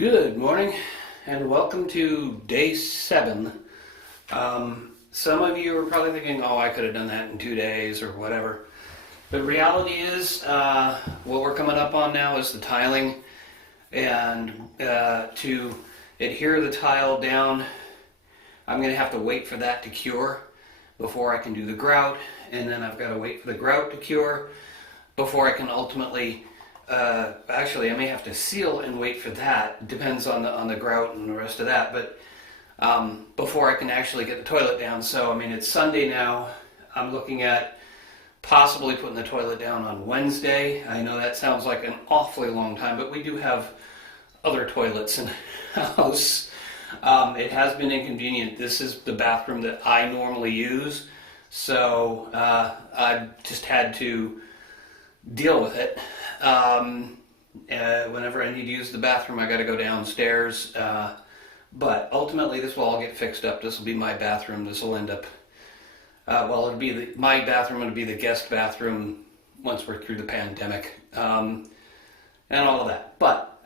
Good morning and welcome to day 7. Some of you are probably thinking, oh, I could have done that in 2 days or whatever. The reality is, what we're coming up on now is the tiling. And to adhere the tile down, I'm going to have to wait for that to cure before I can do the grout. And then I've got to wait for the grout to cure before I can ultimately actually, I may have to seal and wait for that. Depends on the grout and the rest of that. But before I can actually get the toilet down. So, I mean, it's Sunday now. I'm looking at possibly putting the toilet down on Wednesday. I know that sounds like an awfully long time, but we do have other toilets in the house. It has been inconvenient. This is the bathroom that I normally use. So I've just had to deal with it. Whenever I need to use the bathroom, I got to go downstairs. But ultimately, this will all get fixed up. This will be my bathroom. This will end up, it'll be my bathroom. It'll be the guest bathroom once we're through the pandemic, and all of that. But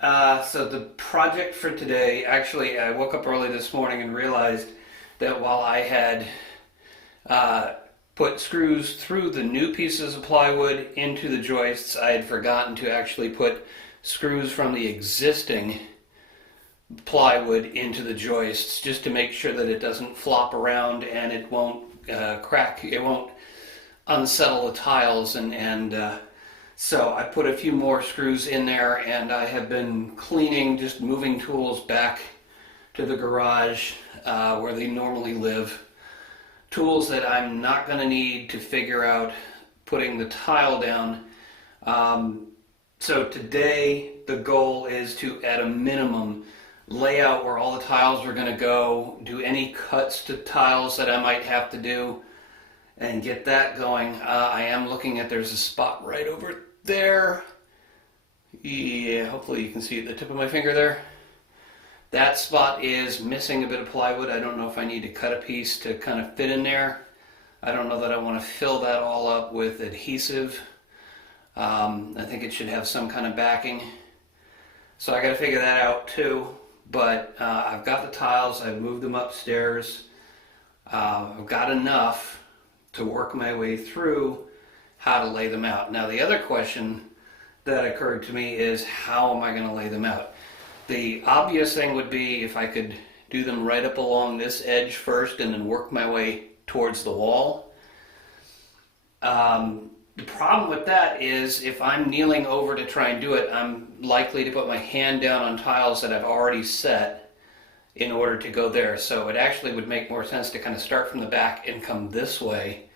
so the project for today, actually, I woke up early this morning and realized that while I had put screws through the new pieces of plywood into the joists, I had forgotten to actually put screws from the existing plywood into the joists, just to make sure that it doesn't flop around and it won't crack, it won't unsettle the tiles, and so I put a few more screws in there, and I have been cleaning, just moving tools back to the garage where they normally live. Tools that I'm not going to need to figure out putting the tile down. So today the goal is to, at a minimum, lay out where all the tiles are going to go, do any cuts to tiles that I might have to do, and get that going. I am looking at, there's a spot right over there. Yeah, hopefully you can see at the tip of my finger there. That spot is missing a bit of plywood. I don't know if I need to cut a piece to kind of fit in there. I don't know that I want to fill that all up with adhesive. I think it should have some kind of backing. So I got to figure that out too. But I've got the tiles. I've moved them upstairs. I've got enough to work my way through how to lay them out. Now the other question that occurred to me is, how am I going to lay them out? The obvious thing would be if I could do them right up along this edge first and then work my way towards the wall. The problem with that is if I'm kneeling over to try and do it, I'm likely to put my hand down on tiles that I've already set in order to go there. So it actually would make more sense to kind of start from the back and come this way.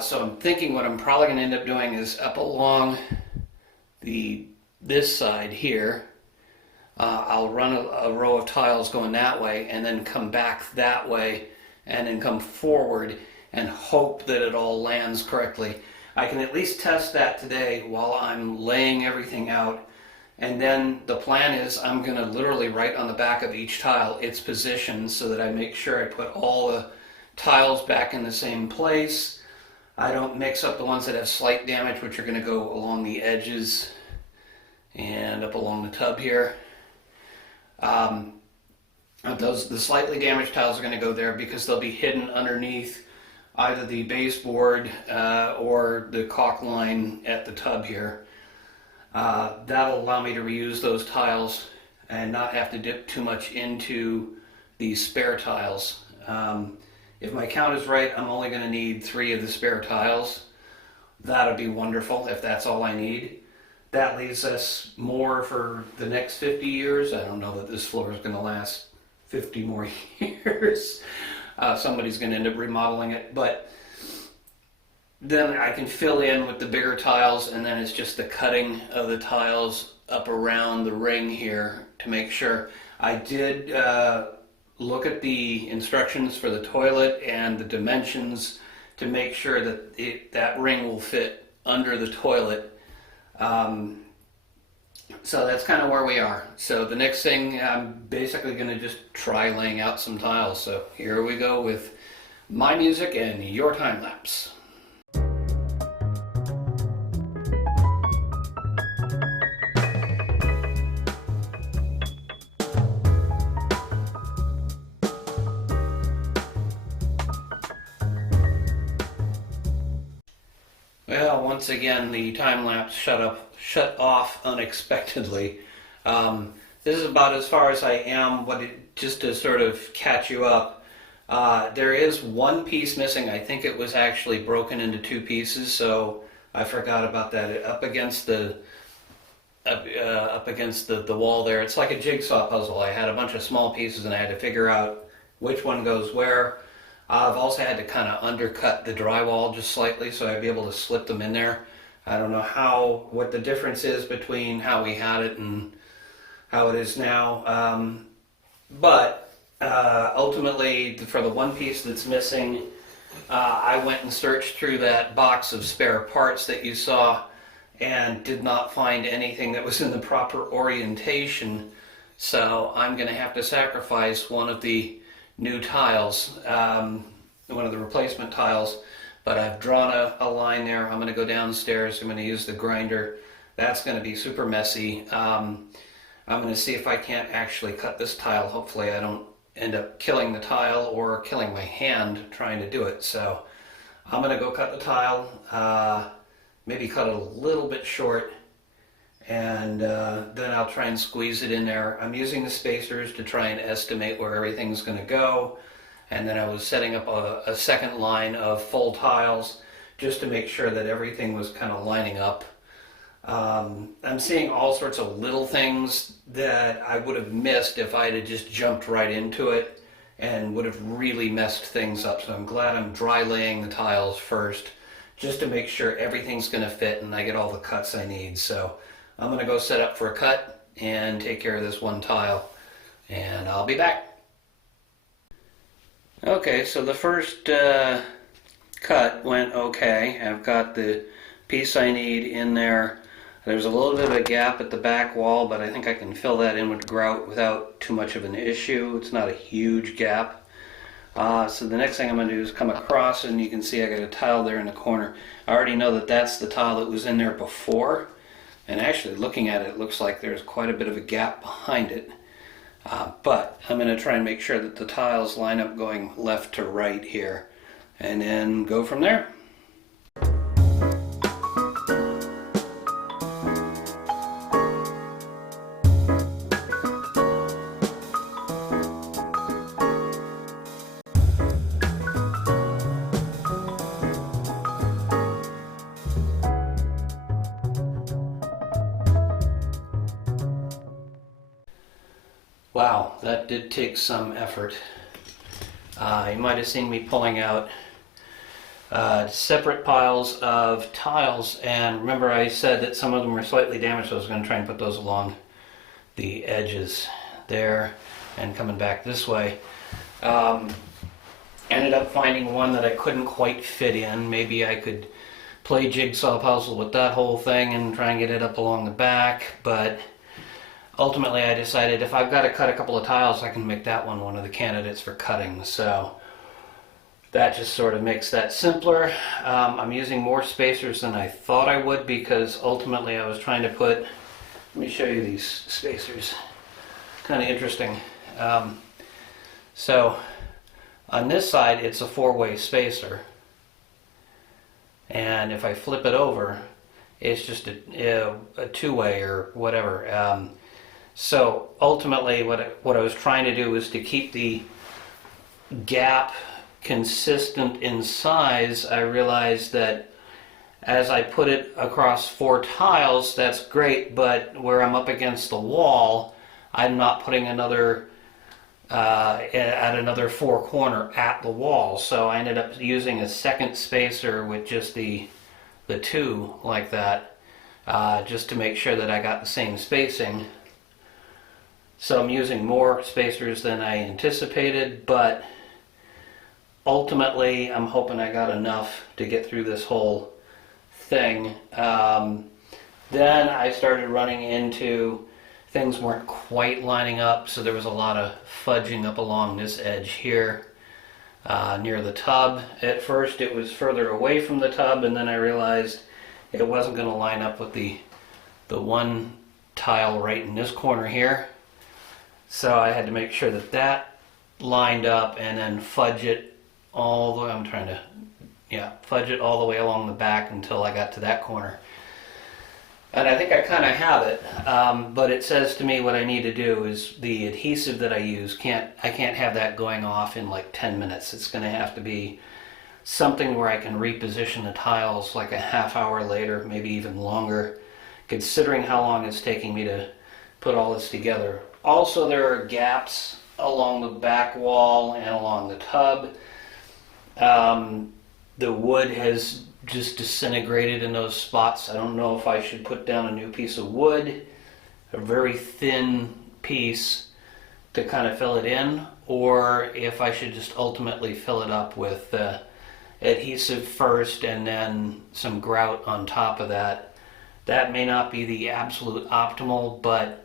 So I'm thinking what I'm probably going to end up doing is up along this side here. I'll run a row of tiles going that way and then come back that way and then come forward and hope that it all lands correctly. I can at least test that today while I'm laying everything out, and then the plan is I'm going to literally write on the back of each tile its position so that I make sure I put all the tiles back in the same place. I don't mix up the ones that have slight damage, which are going to go along the edges and up along the tub here. The slightly damaged tiles are going to go there because they'll be hidden underneath either the baseboard or the caulk line at the tub here. That'll allow me to reuse those tiles and not have to dip too much into these spare tiles. If my count is right, I'm only going to need 3 of the spare tiles. That'll be wonderful if that's all I need. That leaves us more for the next 50 years. I don't know that this floor is going to last 50 more years. Somebody's going to end up remodeling it. But then I can fill in with the bigger tiles, and then it's just the cutting of the tiles up around the ring here to make sure. I did look at the instructions for the toilet and the dimensions to make sure that that ring will fit under the toilet. So that's kind of where we are. So the next thing, I'm basically going to just try laying out some tiles. So here we go with my music and your time lapse. once again the time lapse shut off unexpectedly. This is about as far as I am, just to sort of catch you up. There is one piece missing. I think it was actually broken into two pieces, so I forgot about that. Up against the wall there, it's like a jigsaw puzzle. I had a bunch of small pieces and I had to figure out which one goes where. I've also had to kind of undercut the drywall just slightly so I'd be able to slip them in there. I don't know what the difference is between how we had it and how it is now. But ultimately, for the one piece that's missing, I went and searched through that box of spare parts that you saw and did not find anything that was in the proper orientation. So I'm going to have to sacrifice one of the new tiles, one of the replacement tiles, but I've drawn a line there. I'm going to go downstairs. I'm going to use the grinder. That's going to be super messy. I'm going to see if I can't actually cut this tile. Hopefully I don't end up killing the tile or killing my hand trying to do it. So I'm going to go cut the tile, maybe cut it a little bit short, and then I'll try and squeeze it in there. I'm using the spacers to try and estimate where everything's going to go, and then I was setting up a second line of full tiles just to make sure that everything was kind of lining up. I'm seeing all sorts of little things that I would have missed if I had just jumped right into it, and would have really messed things up. So I'm glad I'm dry laying the tiles first just to make sure everything's going to fit and I get all the cuts I need. So I'm going to go set up for a cut and take care of this one tile, and I'll be back. Okay, so the first cut went okay. I've got the piece I need in there. There's a little bit of a gap at the back wall, but I think I can fill that in with grout without too much of an issue. It's not a huge gap. So the next thing I'm going to do is come across, and you can see I got a tile there in the corner. I already know that that's the tile that was in there before. And actually, looking at it, it looks like there's quite a bit of a gap behind it. But I'm going to try and make sure that the tiles line up going left to right here, and then go from there. Wow, that did take some effort. You might have seen me pulling out separate piles of tiles, and remember I said that some of them were slightly damaged, so I was going to try and put those along the edges there and coming back this way. Ended up finding one that I couldn't quite fit in. Maybe I could play jigsaw puzzle with that whole thing and try and get it up along the back, but ultimately I decided if I've got to cut a couple of tiles, I can make that one of the candidates for cutting. So that just sort of makes that simpler. I'm using more spacers than I thought I would, because ultimately I was trying to put, let me show you these spacers, kind of interesting. So on this side it's a 4-way spacer, and if I flip it over it's just a 2-way or whatever. So ultimately what I was trying to do was to keep the gap consistent in size. I realized that as I put it across 4 tiles, that's great, but where I'm up against the wall, I'm not putting another at another 4 corner at the wall. So I ended up using a second spacer with just the 2 like that, just to make sure that I got the same spacing. So I'm using more spacers than I anticipated, but ultimately I'm hoping I got enough to get through this whole thing. Then I started running into things weren't quite lining up, so there was a lot of fudging up along this edge here near the tub. At first it was further away from the tub, and then I realized it wasn't going to line up with the one tile right in this corner here. So I had to make sure that that lined up and then fudge it all the way. I'm trying to fudge it all the way along the back until I got to that corner. And I think I kind of have it, but it says to me what I need to do is the adhesive that I use, I can't have that going off in like 10 minutes. It's going to have to be something where I can reposition the tiles like a half hour later, maybe even longer, considering how long it's taking me to put all this together. Also, there are gaps along the back wall and along the tub. The wood has just disintegrated in those spots. I don't know if I should put down a new piece of wood, a very thin piece to kind of fill it in, or if I should just ultimately fill it up with adhesive first and then some grout on top of that. That may not be the absolute optimal, but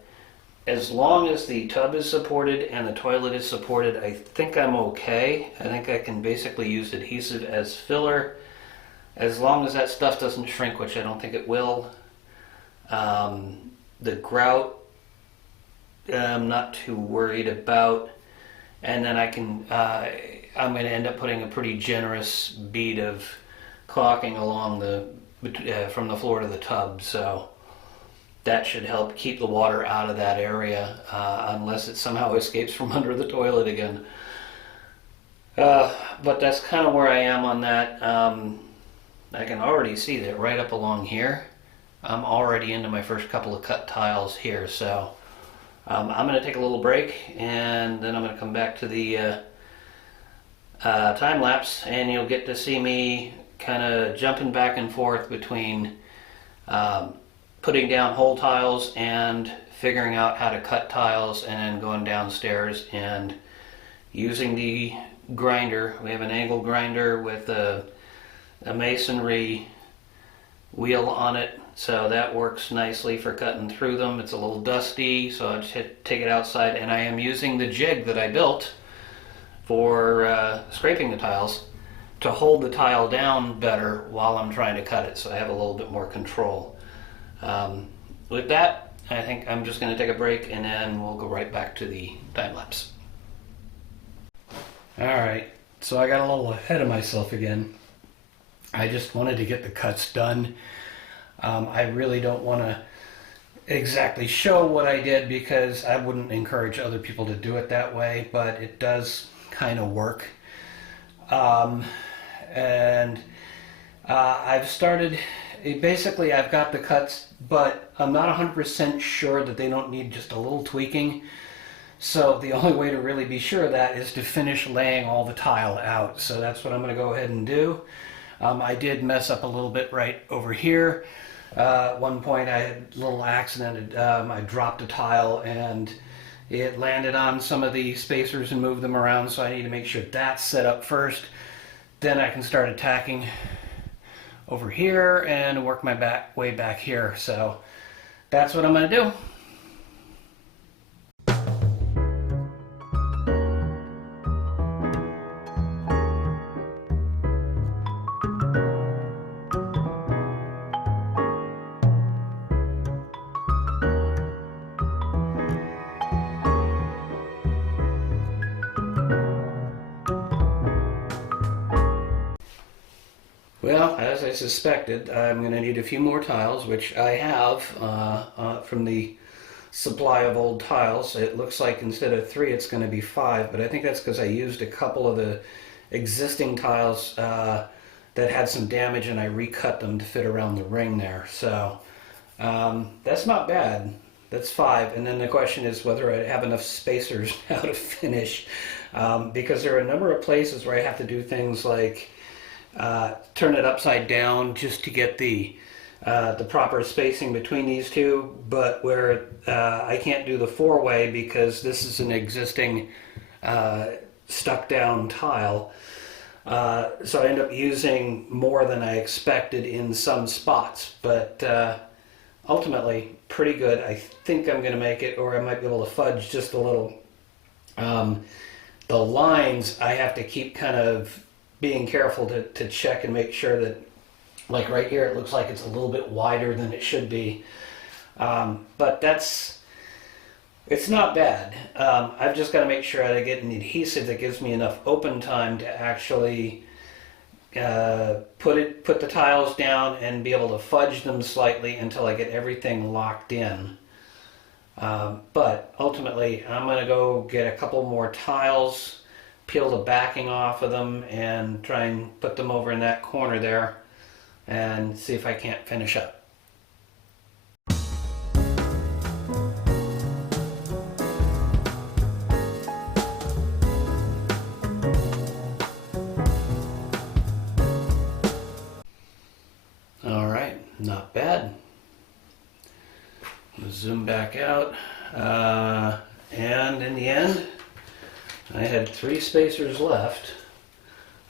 as long as the tub is supported and the toilet is supported, I think I'm okay. I think I can basically use adhesive as filler, as long as that stuff doesn't shrink, which I don't think it will. The grout, I'm not too worried about. And then I'm going to end up putting a pretty generous bead of caulking along from the floor to the tub, so that should help keep the water out of that area, unless it somehow escapes from under the toilet again. But that's kind of where I am on that. I can already see that right up along here. I'm already into my first couple of cut tiles here, so I'm going to take a little break, and then I'm going to come back to the time lapse, and you'll get to see me kind of jumping back and forth between putting down whole tiles and figuring out how to cut tiles, and then going downstairs and using the grinder. We have an angle grinder with a masonry wheel on it, so that works nicely for cutting through them. It's a little dusty, so I just take it outside, and I am using the jig that I built for scraping the tiles to hold the tile down better while I'm trying to cut it, so I have a little bit more control. With that, I think I'm just going to take a break, and then we'll go right back to the time lapse. Alright, so I got a little ahead of myself again. I just wanted to get the cuts done. I really don't want to exactly show what I did because I wouldn't encourage other people to do it that way, but it does kind of work. I've started, basically I've got the cuts, but I'm not 100% sure that they don't need just a little tweaking. So the only way to really be sure of that is to finish laying all the tile out. So that's what I'm going to go ahead and do. I did mess up a little bit right over here. At one point I had a little accident. I dropped a tile and it landed on some of the spacers and moved them around, so I need to make sure that's set up first. Then I can start attacking over here and work my way back here. So that's what I'm going to do. Well, as I suspected, I'm going to need a few more tiles, which I have from the supply of old tiles. It looks like instead of 3, it's going to be 5, but I think that's because I used a couple of the existing tiles that had some damage, and I recut them to fit around the ring there. So that's not bad. That's 5, and then the question is whether I have enough spacers now to finish, because there are a number of places where I have to do things like turn it upside down just to get the proper spacing between these two, but where I can't do the 4-way because this is an existing stuck down tile. So I end up using more than I expected in some spots, but ultimately pretty good. I think I'm going to make it, or I might be able to fudge just a little. The lines I have to keep kind of being careful to check and make sure that, like right here, it looks like it's a little bit wider than it should be. But it's not bad. I've just got to make sure I get an adhesive that gives me enough open time to actually put the tiles down and be able to fudge them slightly until I get everything locked in. But ultimately, I'm going to go get a couple more tiles, peel the backing off of them, and try and put them over in that corner there and see if I can't finish up. All right, not bad. Zoom back out, and in the end I had 3 spacers left.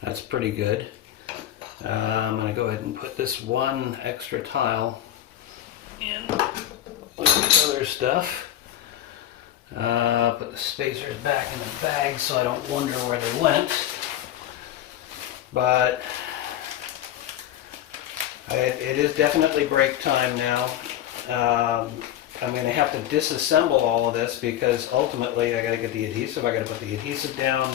That's pretty good. I'm going to go ahead and put this one extra tile in with the other stuff. Put the spacers back in the bag so I don't wonder where they went. But it is definitely break time now. I'm going to have to disassemble all of this because ultimately I got to get the adhesive, I got to put the adhesive down,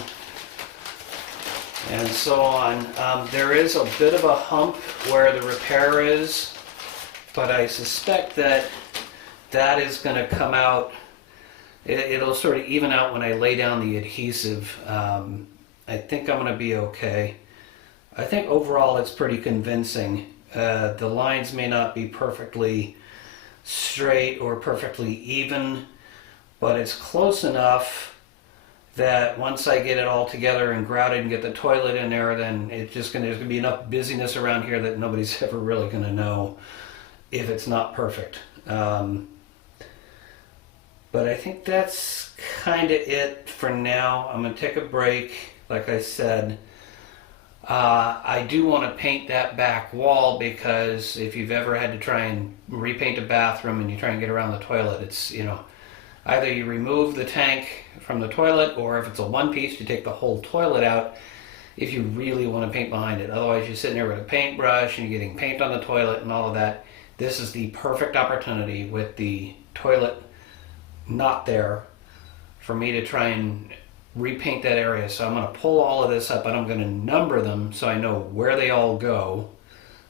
and so on. There is a bit of a hump where the repair is, but I suspect that that is going to come out. It'll sort of even out when I lay down the adhesive. I think I'm going to be okay. I think overall it's pretty convincing. The lines may not be perfectly straight or perfectly even, but it's close enough that once I get it all together and grouted and get the toilet in there, then there's going to be enough busyness around here that nobody's ever really going to know if it's not perfect. But I think that's kind of it for now. I'm going to take a break, like I said. I do want to paint that back wall because if you've ever had to try and repaint a bathroom and you try and get around the toilet, it's, either you remove the tank from the toilet, or if it's a one piece, you take the whole toilet out if you really want to paint behind it. Otherwise, you're sitting there with a paintbrush and you're getting paint on the toilet and all of that. This is the perfect opportunity with the toilet not there for me to try and repaint that area. So I'm going to pull all of this up and I'm going to number them so I know where they all go.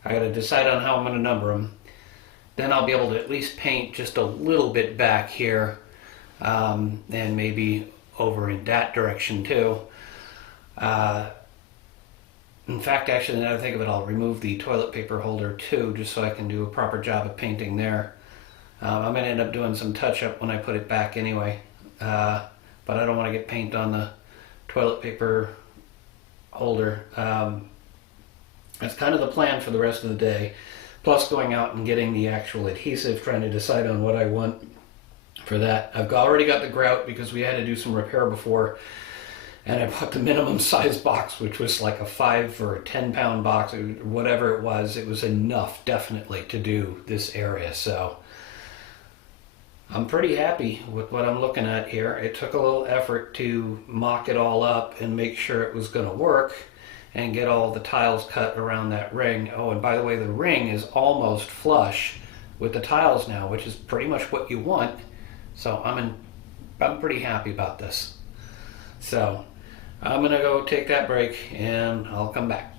I got to decide on how I'm going to number them. Then I'll be able to at least paint just a little bit back here, and maybe over in that direction too. In fact, actually, now that I think of it, I'll remove the toilet paper holder too, just so I can do a proper job of painting there. I'm going to end up doing some touch-up when I put it back anyway. But I don't want to get paint on the toilet paper holder. That's kind of the plan for the rest of the day. Plus going out and getting the actual adhesive, trying to decide on what I want for that. I've already got the grout because we had to do some repair before. And I bought the minimum size box, which was like a 5 or 10 pound box, or whatever it was. It was enough, definitely, to do this area. So I'm pretty happy with what I'm looking at here. It took a little effort to mock it all up and make sure it was going to work and get all the tiles cut around that ring. Oh, and by the way, the ring is almost flush with the tiles now, which is pretty much what you want. So I'm pretty happy about this. So I'm going to go take that break and I'll come back.